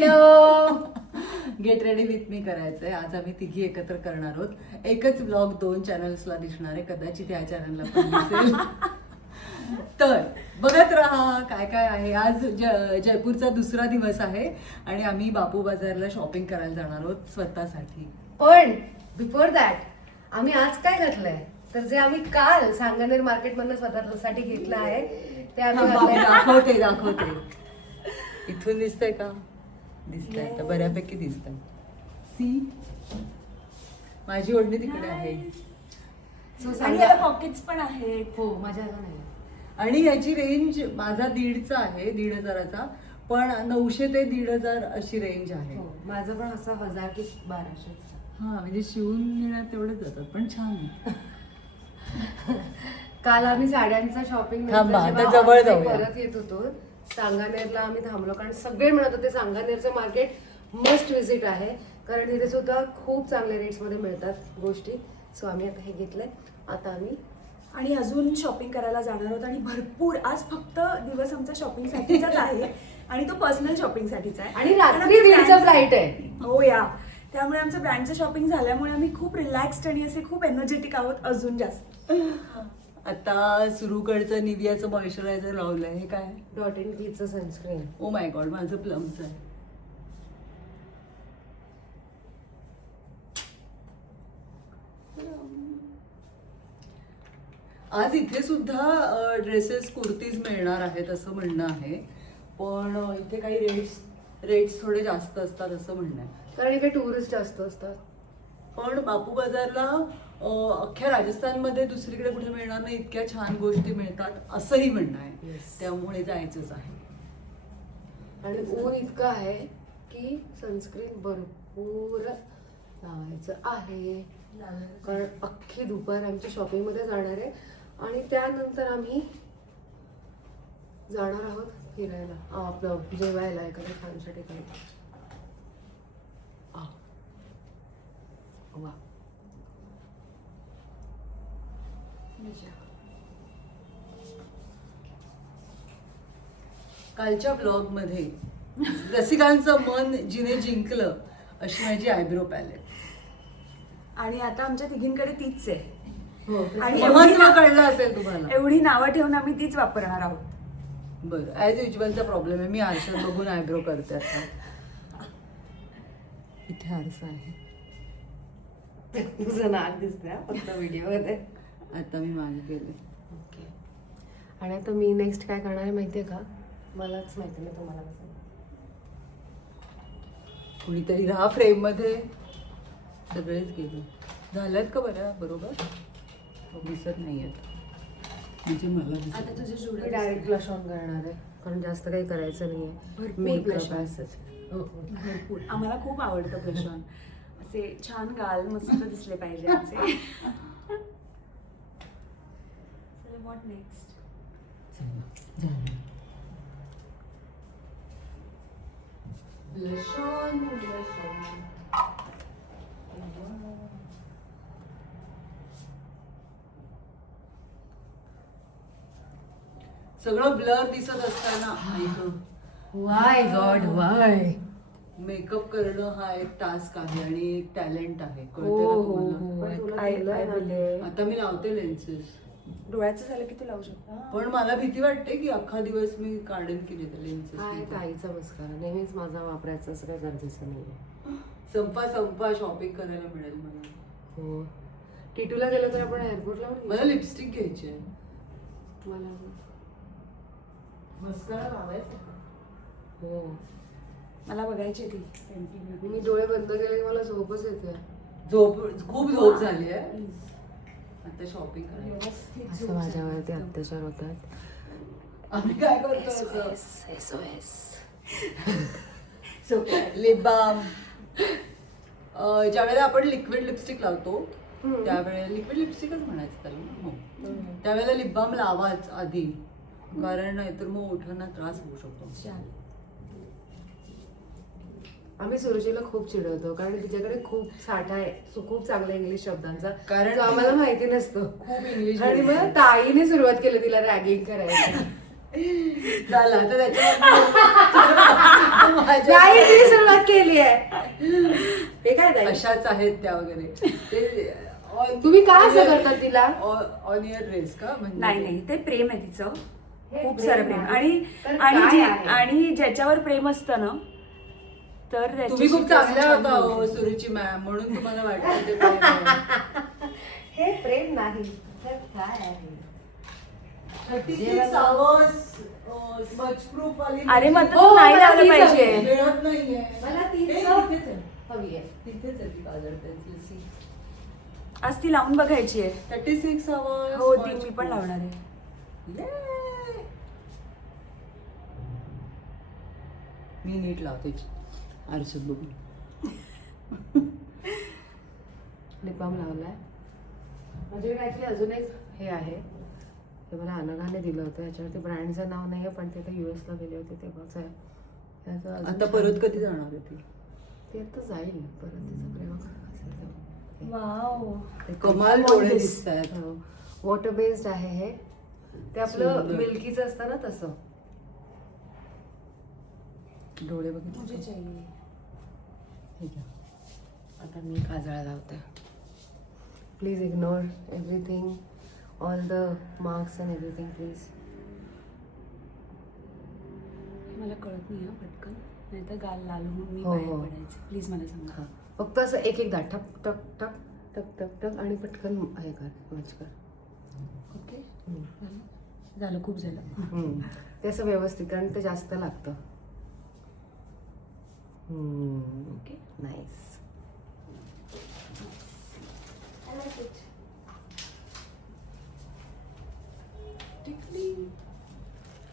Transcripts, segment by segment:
Hello. Get ready with me करायचंय. आज आम्ही तिघी एकत्र करणार आहोत. एकच ब्लॉग 2 चॅनल्सला दिसणार आहे, कदाचित या चॅनलला पण दिसेल. तर बघत राहा काय काय आहे. आज जयपूरचा दुसरा दिवस आहे आणि आम्ही बापू बाजारला शॉपिंग करायला जाणार आहोत स्वतःसाठी. पण बिफोर दॅट आम्ही आज काय घातलंय, तर जे आम्ही काल सांगनेर मार्केट मधनं स्वतःसाठी घेतलं आहे ते आम्ही घातलंय. दाखवते. इथून दिसतंय का? दिसतंय आता बऱ्यापैकी दिसतंय. सी माझी ओढणी तिकडे आहे. आणि याला पॉकेट्स पण आहेत. हो माझ्या नाही. आणि याची रेंज माझा 1,500चा आहे, 1,500चा, पण 900 ते 1,500 अशी रेंज आहे. हो माझं पण असं 1000 की 1200. हा म्हणजे शिवून घेण्यात तेवढेच जातात, पण छान आहे. काल आम्ही साड्यांचा शॉपिंग थांबा, आता जवळ जाऊया. परत येत होतो सांगानेरला आम्ही थांबलो, कारण सगळे म्हणत होते सांगानेरचं मार्केट मस्ट विजिट आहे, कारण इथे सुद्धा खूप चांगल्या रेट्स मध्ये मिळतात गोष्टी. सो आम्ही आता हे घेतलंय. आता आम्ही आणि अजून शॉपिंग करायला जाणार आहोत आणि भरपूर. आज फक्त दिवस आमचा शॉपिंगसाठीचाच आहे आणि तो पर्सनल शॉपिंगसाठीचा आहे. आणि रात्री 1:30 फ्लाईट आहे. हो या, त्यामुळे आमचं ब्रँडचं शॉपिंग झाल्यामुळे आम्ही खूप रिलॅक्स्ड आणि असे खूप एनर्जेटिक आहोत अजून जास्त. आता सुरूकडचं निवियाचं मॉइश्चरायझर लावलंय. हे काय? .in sunscreen. Oh my God, माझं प्लमचं आहे. आज इथे सुद्धा ड्रेसेस कुर्तीज मिळणार आहेत असं म्हणणं आहे, पण इथे काही रेट्स थोडे जास्त असतात असं म्हणणं आहे. कारण इथे टुरिस्ट जास्त असतात. पण बापू बाजारला अख्ख्या राजस्थानमध्ये दुसरीकडे कुठे मिळणार नाही इतक्या छान गोष्टी मिळतात असंही म्हणणं आहे. Yes. त्यामुळे जायचंच आहे. आणि ऊन इतकं आहे की सनस्क्रीन भरपूर लावायचं आहे, कारण अख्खी दुपार आमच्या शॉपिंग मध्ये जाणार आहे आणि त्यानंतर आम्ही जाणार आहोत फिरायला, आपलं जेवायला एखाद्या छानशा ठिकाणी. वा. कालच्या ब्लॉग मध्ये रसिकांचं मन जिने जिंकलं अशी माझी आयब्रो पॅलेट. आणि आता आमच्या तिघींकडे तीच आहे आणि महत्व कळलं असेल तुम्हाला. एवढी नावं ठेवून आम्ही तीच वापरणार आहोत. बरं, ॲज युजलचा प्रॉब्लेम आहे. मी आरशात बघून आयब्रो करते आता. इथे आरसा आहे. तुझं नाक दिसतंय फक्त व्हिडिओ मध्ये. आता मी मागे गेले. ओके. आणि आता मी नेक्स्ट काय करणार आहे माहितीये का? मलाच माहिती नाही, तुम्हाला कसं. कुणीतरी राहा फ्रेम मध्ये. सगळेच गेले. झाल्यात का बरोबर? दिसत नाहीयेत म्हणजे मला आता तुझे मी जुडे डायरेक्ट ब्लश ऑन करणार आहे, कारण जास्त काही करायचं नाहीये. भरपूर मेकअप blush on. असंच. भरपूर. आम्हाला खूप आवडतं ब्लश ऑन. असे छान गाल मस्त दिसले पाहिजे आमचे. What next? Blush on, blush on. सगळं ब्लर दिसत असताना वाय गॉड वाय. मेकअप करणं हा एक टास्क आहे आणि एक टॅलेंट आहे. हो कळतंय का हो तुम्हाला? हो. तुला I केलंय ना. believe. आता मी लावते लेन्सेस, डोळ्याचं झालं की तू लावू शकता. पण मला भीती वाटते की अख्खा दिवस मी काढेन की नाही त्या काय लेन्सेस. ताईचा मस्करा नेहमीच माझा वापरायचा, असं काही गरजेचं नाहीये. संपा शॉपिंग करायला मिळेल मला. हो. टिटूला गेलं तर आपण एअरपोर्टला मला लिपस्टिक घ्यायची आहे. मला मस्करा लावायचा का? हो. मला बघायची ती. मी डोळे बंद केले की मला झोपच येते. खूप झोप झाली आहे. आता शॉपिंग करायची. असं माझ्यावरती अत्याचार होतात. आम्ही काय करतो असं? SOS. Lip balm. ज्यावेळेला आपण लिक्विड लिपस्टिक लावतो त्यावेळेला लिक्विड लिपस्टिकच म्हणायचं त्याला ना. हो. त्यावेळेला लिप बाम लावाच आधी, कारण नाहीतर मग ओठांना त्रास होऊ शकतो. आम्ही सुरुचीला खूप चिडवतो, कारण तिच्याकडे खूप साठा आहे खूप चांगला इंग्लिश शब्दांचा, कारण जो आम्हाला माहिती नसतो. खूप इंग्लिश आणि मग ताईने सुरुवात केली तिला रॅगिंग करायची. झाला तर ताई केली आहे हे काय ताई? अशाच आहेत त्या वगैरे ते तुम्ही काय असं करता तिला? ऑन इयर रेस का म्हणजे नाही नाही ते प्रेम आहे तिचं हे खूप प्रेम सारं प्रेम आहे. आणि तर आणि काय जी आहे? आणि ज्याच्यावर प्रेम असतं ना तर तुम्ही त्याच्याशी खूप ते असं चांगल्या छान होता बोलते. सुरुची मॅम म्हणून तुम्हाला वाटतं ते प्रेम आहे. हे प्रेम नाही तर काय आहे? 36 hours, smudge proof वाली अरे मग मुलगी. तर तू नाही मला लावलं तीच पाहिजे हवी. मिळत नाहीये मला तीच हे हवी इथेच आहे. आहे. तिथेच आहे ती काजळ पेन्सिल सी आज ती लावून बघायची आहे 36 hours हो ती smudge मी पण proof. लावणार आहे Yay! मी नीट लावते आरशात बघून लिप बाम लावलाय. माझ्याकडे ऍक्च्युली अजून एक हे आहे, ते मला अनघाने दिलं होतं. याच्यावरती ब्रँडचं नाव नाही आहे, पण ते तर US ला गेले होते तेव्हाच आहे. त्याचं अजून आता परत कधी जाणार आहे ती ते आता जाईल परत. तिचा प्रयोग असेल तेव्हा. वाव ते कमाल डोळे दिसतायत. वॉटर बेस्ड आहे हे. ते आपलं सुंदर. मिल्कीचं असतं ना तसं. डोळे बघितले मुझे का? चाहिए ठीक आहे. आता मी काजळ लावते. Please ignore everything, all the marks and everything please. मला कळत नाही हा पटकन नाही तर गाल लाल होऊन मी हो, बाहेर हो. पडायचं प्लीज मला सांगा हां, फक्त असं एक एकदा ठक टक टक टक टक टक आणि पटकन हे कर, मॅच कर. ओके हम्म. झालं खूप झालं हम्म. ते असं व्यवस्थित, कारण ते जास्त लागतं. Okay nice.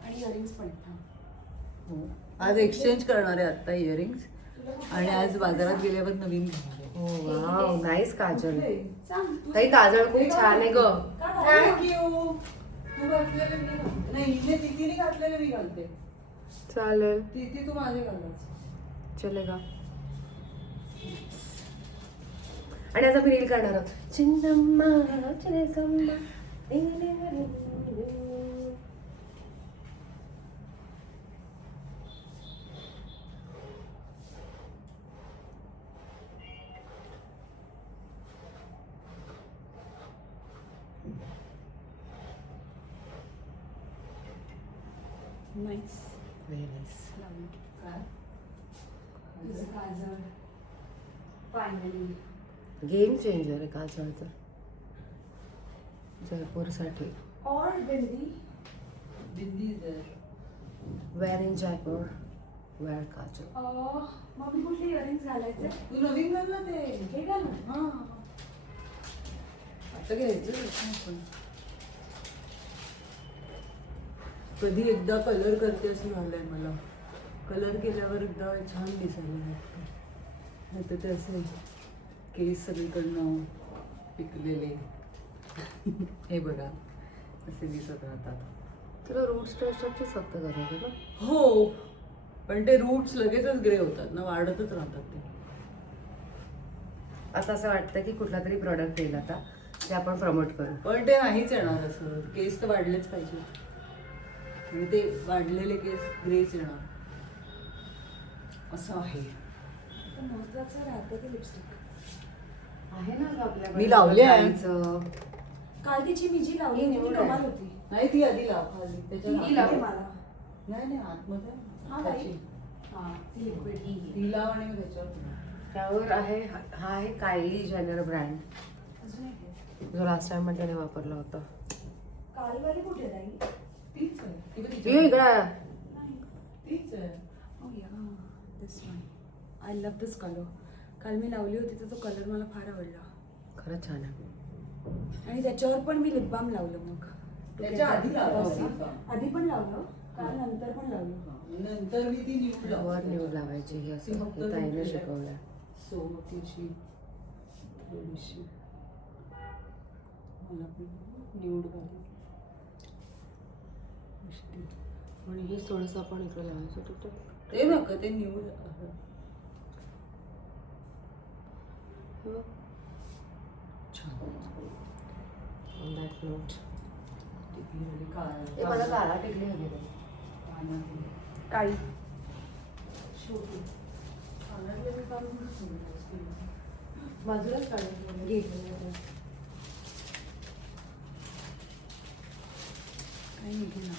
आणि इयरिंग्स पण आहेत. हो. आज एक्सचेंज करणार आहे आता इयरिंग्स आणि आज बाजारात गेल्यावर नवीन घेणार आहे. हो वाव, नाईस काजल. सांग तू ताई काजळ खूप छान आहे ग. थँक्यू. तू घातलेले मी घालते. नाही हिने तिने घातलेले मी घालते. चालेल, ती तू माझे घालायचं. चलेगा. आणि आज आम्ही रील करणार आहोत. Chinnamma Chinnamma. Nice very nice. लावून काय? तुझं काजळ फायनली गेम चेंजर आहे काजळ तर जयपूरसाठी. और बिंदी बिंदी जर wear in Jaipur wear kajal. मग मी कुठले इयरिंग्स घालायचे तू नवीन घालला ते हे घालू हा आता घ्यायचं आपण. कधी एकदा कलर करते असं झालंय मला. कलर केल्यावर एकदा छान दिसायला लागतं. नाही तर ते असे केस सगळीकडनं पिकलेले हे बघा असे दिसत राहतात. तुला रूट स्ट्रक्चरची फक्त करायचं ना. हो पण ते रूट्स लगेचच ग्रे होतात ना, वाढतच राहतात ते. आता असं वाटतं की कुठला तरी प्रॉडक्ट येईल आता जे आपण प्रमोट करू. पण ते नाहीच येणार असं. केस तर वाढलेच पाहिजे आणि ते वाढलेले केस ग्रेच येणार असं आहे. महत्वाचं राहतं ते लिपस्टिक आहे ना ग आपल्याकडे. मी लावले आहे. गाईचं. काल तिची मी जी लावली होती ती कमाल होती नाही ती आधी लाव खाली त्याच्या ती आत- लाव मला नाही नाही आतमध्ये हा, त्याची. हा ती लिक्विड ती लाव आणि मग त्याच्यावर लाव. त्यावर आहे हा आहे कायली जेनर ब्रँड अजून एक आहे. जो लास्ट टाइम त्याने वापरला होता. कालवाली कुठे ताई तीच आहे ती पण ती तिच्यावर. इकडं नाही तीच आहे. Oh yeah, this one. I love this color. काल मी लावली होती तर तो कलर मला फार आवडला खरंच छान आहे. आणि त्याच्यावर पण मी लिप बाम लावलं मग त्याच्या आधी लावलं lip balm. आधी पण लावलं काल नंतर पण लावलं नंतर मी ती न्यूड वर निवड लावायची ही असं फक्त हे ताईने nude शिकवलंय. सो तिची थोडीशी मला पण न्यूड घालू. आणि हे थोडंसं आपण इकडे लावायचं होतं. ते नका ते न्यूड हे बघ. छान On that note. हे काळा मला काळा टिकली हवी. काळी छोटी बाजूलाच काढून घे. काही नाही घे ना.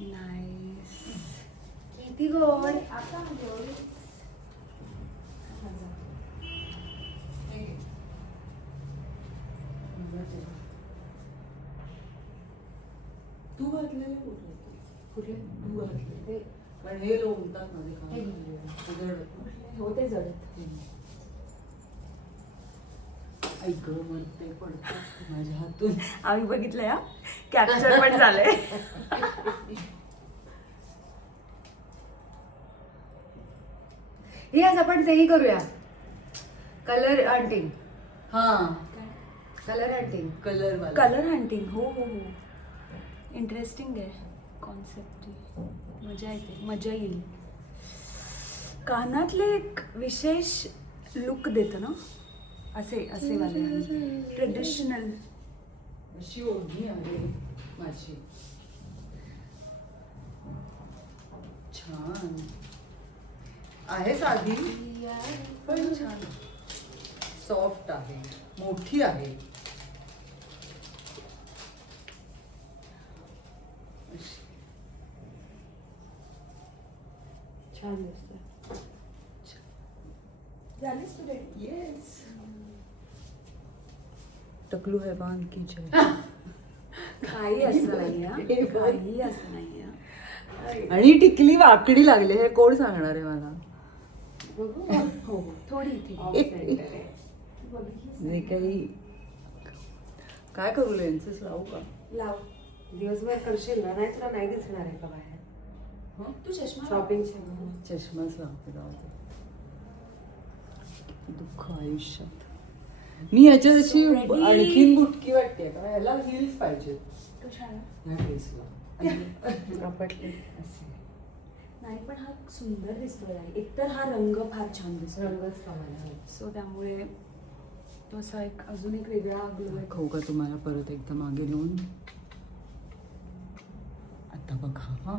नाईस. किती गोड. तू घातलेले कुठले कुठले तू घातले ते कारण हे लोंबतात मध्ये हे खाली. घेऊन होते जडत. ऐक मरते पडते माझ्या हातून. आम्ही बघितलंय हा, कॅप्चर पण झालंय. हे आज आपण तेही करूया, कलर हंटिंग. हा कलर हंटिंग. कलर वाला कलर हंटिंग. हो हो हो, इंटरेस्टिंग आहे कॉन्सेप्ट. मजा येते, मजा येईल. कानातले एक विशेष लुक देतं ना, असे असे वाले ट्रेडिशनल. अशी ओढणी आहे माझी. छान आहे, साधी पण छान. सॉफ्ट आहे, मोठी आहे. अशी. छान दिसतं. झालीस तू रेडी? येस. टकलू है बांध की जय. काही असं नाही हा, काही असं नाही हा. आणि टिकली वाकडी लागली, हे कोण सांगणार आहे मला. बघू. हो हो, थोडी इथे. Off center आहे. जे काही काय करू लेन्सेस लावू का. लाव. दिवसभर करशील ना, नाही तुला नाही दिसणार आहे का बाहेर. हं? तू चष्मा लाव. शॉपिंग चष्माच लावते जाऊ. दुःख आयुष्यात. मी ह्याच्यात अशी So ready. आणखीन बुटकी वाटते का, ह्याला हिल्स पाहिजे कशाला? ह्या ड्रेसला. आपटले. असे. नाही पण हा सुंदर दिसतोय. एकतर हा रंग फार छान दिसतो, रंगच कमाला. सो त्यामुळे तो असा एक अजून एक वेगळा ग्लो आहे. खाऊ का तुम्हाला परत एकदा मागे नेऊन. आता बघा हा,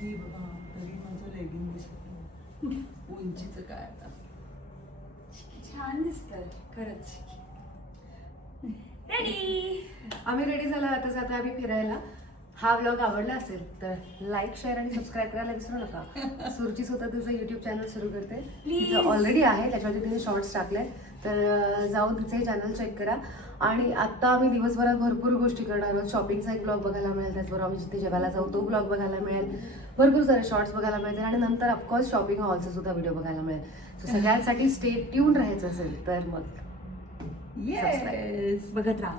ही बघा तरी माझं लेगिंग दिसत नाही. उंचीचं काय आता. छान दिसतंय खरंच. रेडी. आम्ही रेडी झालो, आता जाता आम्ही फिरायला. हा व्लॉग आवडला असेल तर लाईक, शेअर आणि सबस्क्राईब करायला विसरू नका. सुरुची स्वतः तिचं युट्यूब चॅनल सुरू करते. तिचं ऑलरेडी आहे, त्याच्यावरती तिने शॉर्ट्स टाकले, तर जाऊन तिचंही चॅनल चेक करा. आणि आत्ता आम्ही दिवसभरात भरपूर गोष्टी करणार आहोत. शॉपिंगचा एक ब्लॉग बघायला मिळेल, त्याचबरोबर आम्ही जिथे जगाला जाऊ तो ब्लॉग बघायला मिळेल, भरपूर सारे शॉर्ट्स बघायला मिळतील आणि नंतर ऑफकोर्स शॉपिंग हॉलचा सुद्धा व्हिडिओ बघायला मिळेल. सो सगळ्यांसाठी स्टे ट्यून राहायचं असेल तर मग येस. बघत राहा.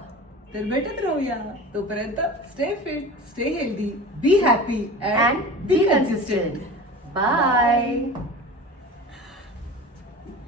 तर भेटत राहूया. तोपर्यंत stay fit, stay healthy, be happy and be consistent. Bye.